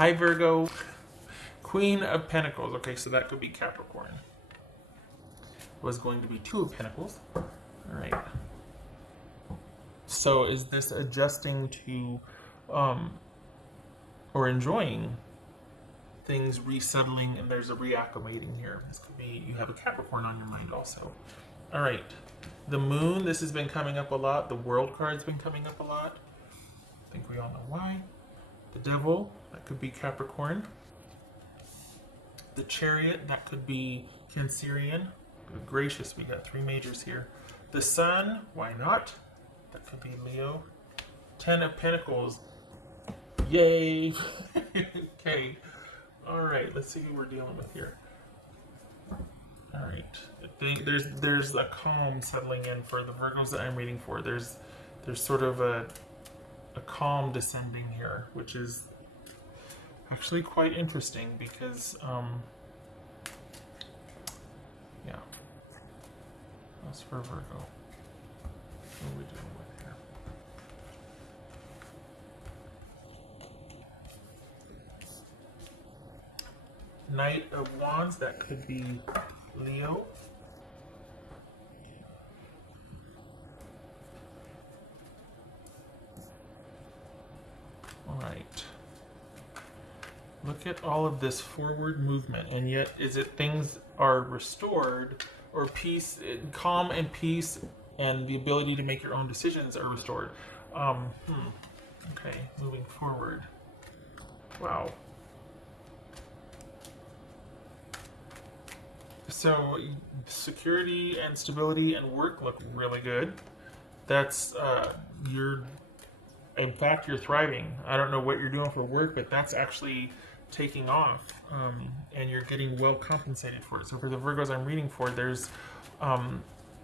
Hi Virgo. Queen of Pentacles. Okay, so that could be Capricorn. Was going to be Two of Pentacles. All right. So is this adjusting to or enjoying things resettling, and there's a reacclimating here? This could be you have a Capricorn on your mind also. All right. The Moon, this has been coming up a lot. The World card's been coming up a lot. I think we all know why. The Devil, that could be Capricorn. The Chariot, that could be Cancerian. Good gracious, we got three majors here. The Sun, why not? That could be Leo. 10 of Pentacles. Yay! Okay. Alright, let's see who we're dealing with here. Alright. There's a calm settling in for the Virgos that I'm reading for. There's sort of a calm descending here, which is actually quite interesting because yeah. That's for Virgo. What are we dealing with here? Knight of Wands, that could be Leo. All right. Look at all of this forward movement, and yet is it things are restored, or peace, calm and peace, and the ability to make your own decisions are restored. Okay, moving forward. Wow. So security and stability and work look really good. That's in fact, you're thriving. I don't know what you're doing for work, but that's actually taking off, and you're getting well compensated for it. So for the Virgos I'm reading for, there's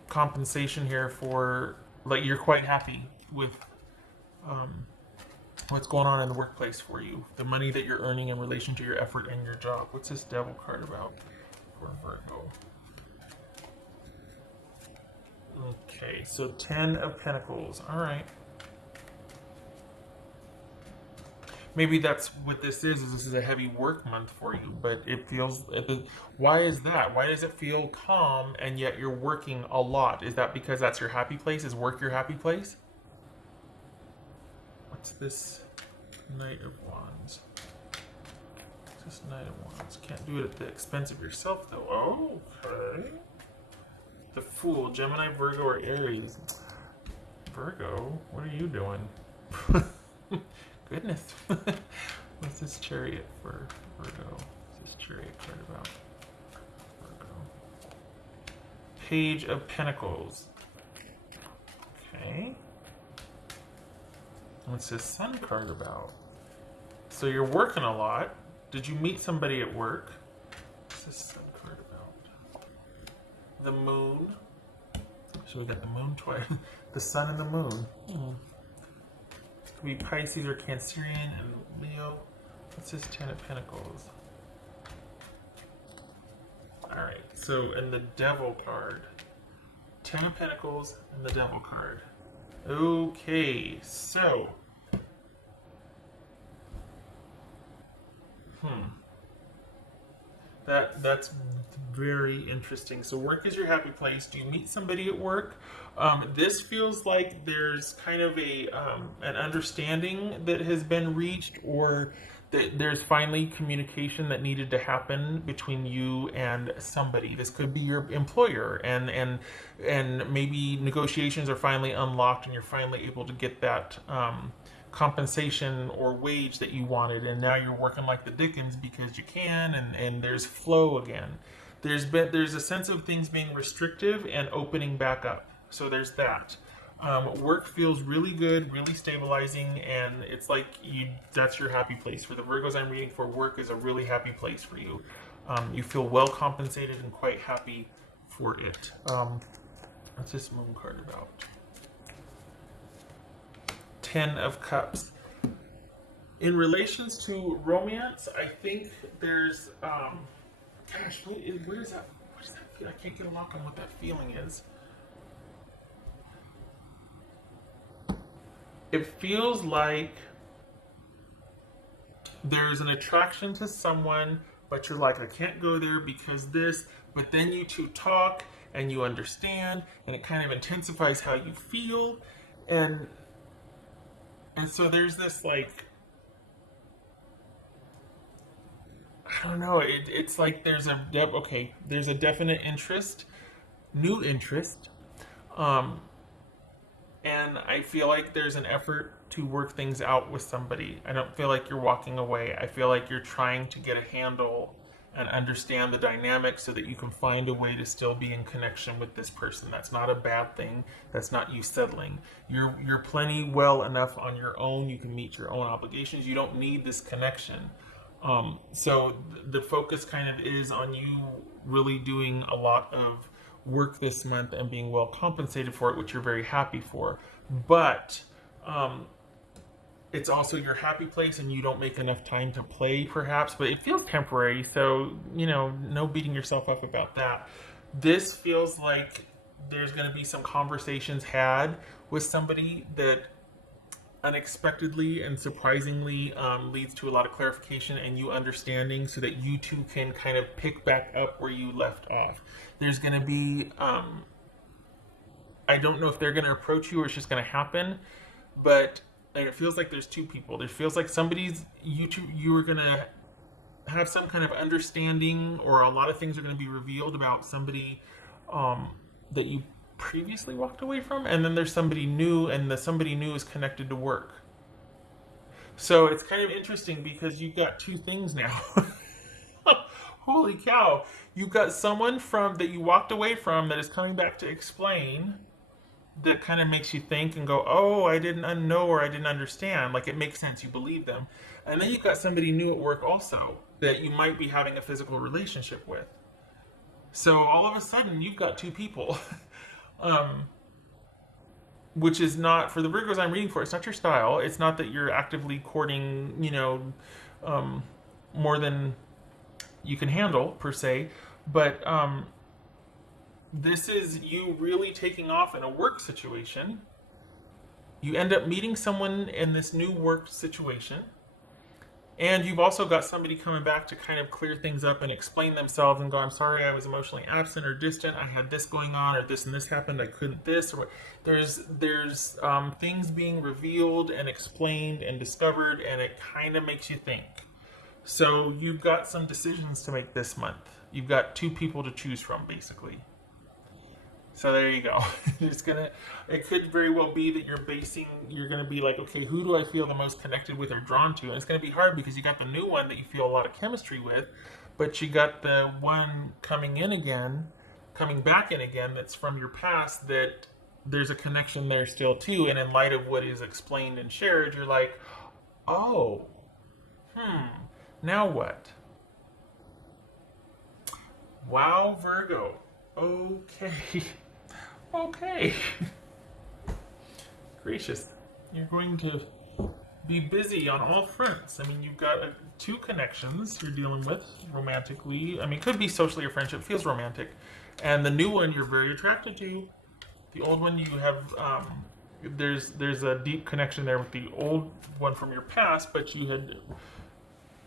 compensation here for, like, you're quite happy with what's going on in the workplace for you. The money that you're earning in relation to your effort and your job. What's this Devil card about for Virgo? Okay, so 10 of Pentacles. All right. Maybe that's what this is this is a heavy work month for you, but it feels, why is that? Why does it feel calm and yet you're working a lot? Is that because that's your happy place? Is work your happy place? What's this Knight of Wands? What's this Knight of Wands? Can't do it at the expense of yourself though. Oh, okay. The Fool, Gemini, Virgo, or Aries? Virgo, what are you doing? Goodness. What's this Chariot for Virgo? What's this Chariot card about Virgo? Page of Pentacles. Okay. What's this Sun card about? So you're working a lot. Did you meet somebody at work? What's this Sun card about? The Moon. So we got the Moon twice. The Sun and the Moon. Could be Pisces or Cancerian and Leo. What's this 10 of Pentacles? Alright, so and the Devil card. 10 of Pentacles and the Devil card. Okay, so that's very interesting. So work is your happy place. Do you meet somebody at work? This feels like there's kind of a an understanding that has been reached, or that there's finally communication that needed to happen between you and somebody. This could be your employer, and maybe negotiations are finally unlocked, and you're finally able to get that compensation or wage that you wanted, and now you're working like the Dickens because you can, and there's flow again. There's a sense of things being restrictive and opening back up. So there's that. Work feels really good, really stabilizing, and it's like that's your happy place. For the Virgos I'm reading for, work is a really happy place for you. You feel well compensated and quite happy for it. What's this Moon card about? 10 of Cups. In relations to romance, I think there's gosh, where is that? What does that feel? I can't get a lock on what that feeling is. It feels like there's an attraction to someone, but you're like, I can't go there because this, but then you two talk and you understand, and it kind of intensifies how you feel, and so there's this like, I don't know, it's like there's a there's a definite interest, new interest, um, and I feel like there's an effort to work things out with somebody. I don't feel like you're walking away. I feel like you're trying to get a handle and understand the dynamic so that you can find a way to still be in connection with this person. That's not a bad thing. That's not you settling. You're plenty well enough on your own. You can meet your own obligations. You don't need this connection. So the focus kind of is on you really doing a lot of work this month and being well compensated for it, which you're very happy for. But it's also your happy place, and you don't make enough time to play, perhaps, but it feels temporary. So, no beating yourself up about that. This feels like there's going to be some conversations had with somebody that unexpectedly and surprisingly leads to a lot of clarification and you understanding, so that you two can kind of pick back up where you left off. There's going to be, I don't know if they're going to approach you or it's just going to happen, but and it feels like there's two people. It feels like you are going to have some kind of understanding, or a lot of things are going to be revealed about somebody that you previously walked away from, and then there's somebody new, and the somebody new is connected to work. So it's kind of interesting because you've got two things now. Holy cow. You've got someone that you walked away from that is coming back to explain, that kind of makes you think and go, oh, I didn't know, or I didn't understand. Like, it makes sense. You believe them. And then you've got somebody new at work also that you might be having a physical relationship with. So all of a sudden, you've got two people. Which is not, for the Virgos I'm reading for, it's not your style. It's not that you're actively courting, more than you can handle, per se. But this is you really taking off in a work situation. You end up meeting someone in this new work situation. And you've also got somebody coming back to kind of clear things up and explain themselves and go, I'm sorry I was emotionally absent or distant. I had this going on, or this and this happened. I couldn't this, or what. There's things being revealed and explained and discovered, and it kind of makes you think. So you've got some decisions to make this month. You've got two people to choose from, basically. So there you go. It could very well be that you're going to be like, okay, who do I feel the most connected with or drawn to? And it's going to be hard because you got the new one that you feel a lot of chemistry with, but you got the one coming back in again, that's from your past, that there's a connection there still too. And in light of what is explained and shared, you're like, oh, now what? Wow, Virgo. Okay. Gracious. You're going to be busy on all fronts. I mean, you've got two connections you're dealing with romantically. I mean, it could be socially or friendship. Feels romantic. And the new one you're very attracted to. The old one you have, there's a deep connection there with the old one from your past, but you had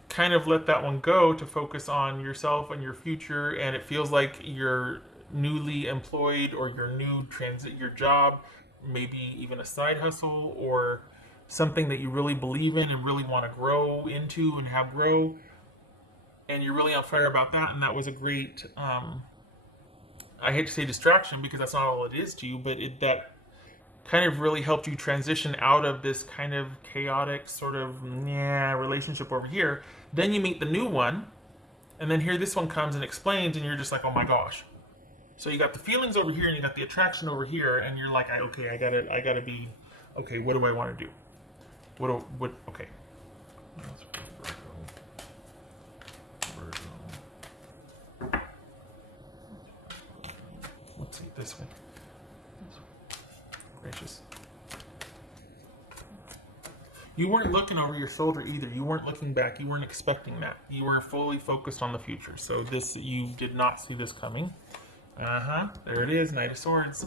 kind of let that one go to focus on yourself and your future, and it feels like you're newly employed, or your new your job, maybe even a side hustle or something that you really believe in and really want to grow into and have grow, and you're really on fire about that. And that was a great I hate to say distraction because that's not all it is to you, but that kind of really helped you transition out of this kind of chaotic sort of relationship over here. Then you meet the new one, and then here this one comes and explains, and you're just like, oh my gosh. So you got the feelings over here, and you got the attraction over here, and you're like, I gotta be, okay, what do I want to do? Okay. Virgo. Let's see, this way. Gracious. You weren't looking over your shoulder either. You weren't looking back. You weren't expecting that. You were fully focused on the future. So you did not see this coming. There it is, Knight of Swords.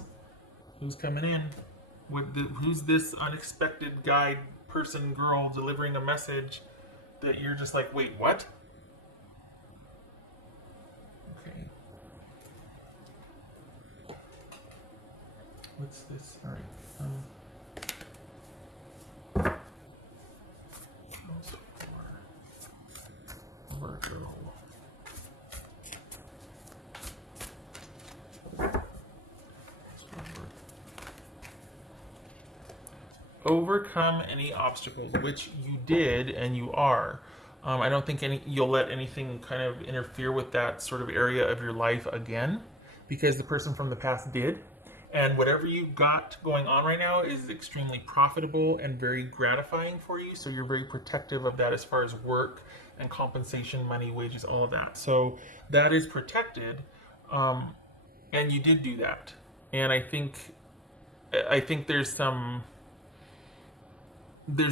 Who's coming in? Who's this unexpected guide, person, girl delivering a message that you're just like, wait, what? Okay. What's this? All right. Virgo. Overcome any obstacles, which you did and you are. I don't think you'll let anything kind of interfere with that sort of area of your life again, because the person from the past did. And whatever you got going on right now is extremely profitable and very gratifying for you. So you're very protective of that as far as work and compensation, money, wages, all of that. So that is protected. And you did do that. And I think there's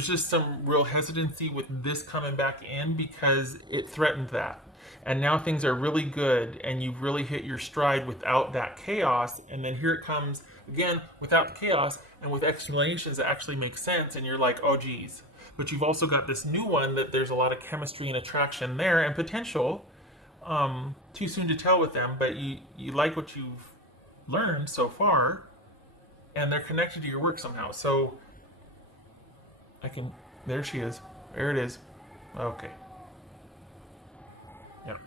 just some real hesitancy with this coming back in because it threatened that. And now things are really good and you've really hit your stride without that chaos. And then here it comes again without the chaos and with explanations that actually make sense. And you're like, oh, geez. But you've also got this new one that there's a lot of chemistry and attraction there and potential. Too soon to tell with them, but you like what you've learned so far. And they're connected to your work somehow. So there she is. There it is. Okay. Yep.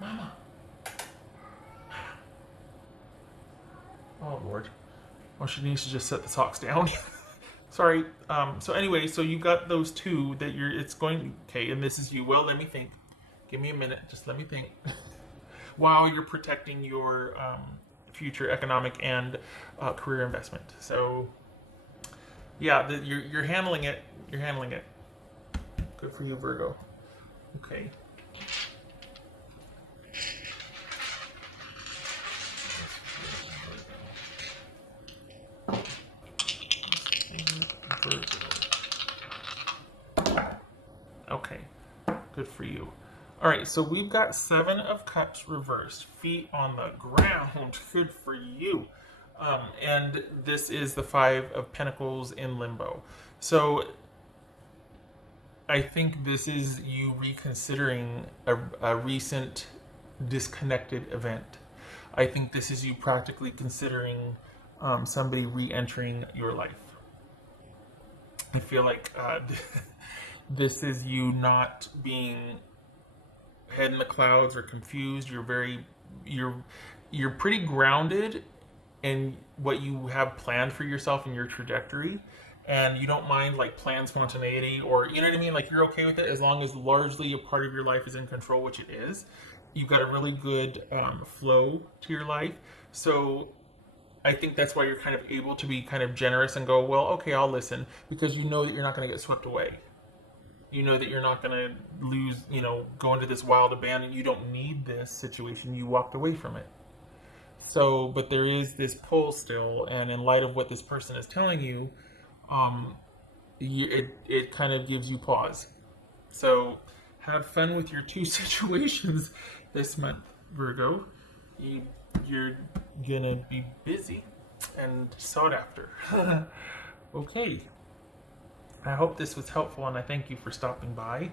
Mama. Oh, Lord. Well, she needs to just set the socks down. Sorry. So anyway, so you got those two that okay, and this is you. Well, let me think. Give me a minute. Just let me think. While you're protecting your future economic and career investment. So yeah, you're handling it. You're handling it. Good for you, Virgo. Okay. Virgo. Okay. Good for you. All right, so we've got 7 of Cups reversed, feet on the ground. Good for you. And this is the 5 of Pentacles in limbo. So I think this is you reconsidering a recent disconnected event. I think this is you practically considering somebody re-entering your life. I feel like this is you not being head in the clouds or confused. You're pretty grounded in what you have planned for yourself and your trajectory, and you don't mind like planned spontaneity, or you know what I mean, like you're okay with it as long as largely a part of your life is in control, which it is. You've got a really good flow to your life. So I think that's why you're kind of able to be kind of generous and go, well, okay, I'll listen, because you know that you're not going to get swept away. You know that you're not going to lose, go into this wild abandon. You don't need this situation. You walked away from it. So, but there is this pull still, and in light of what this person is telling you, it kind of gives you pause. So, have fun with your 2 situations this month, Virgo. You're gonna be busy and sought after. Okay. I hope this was helpful, and I thank you for stopping by.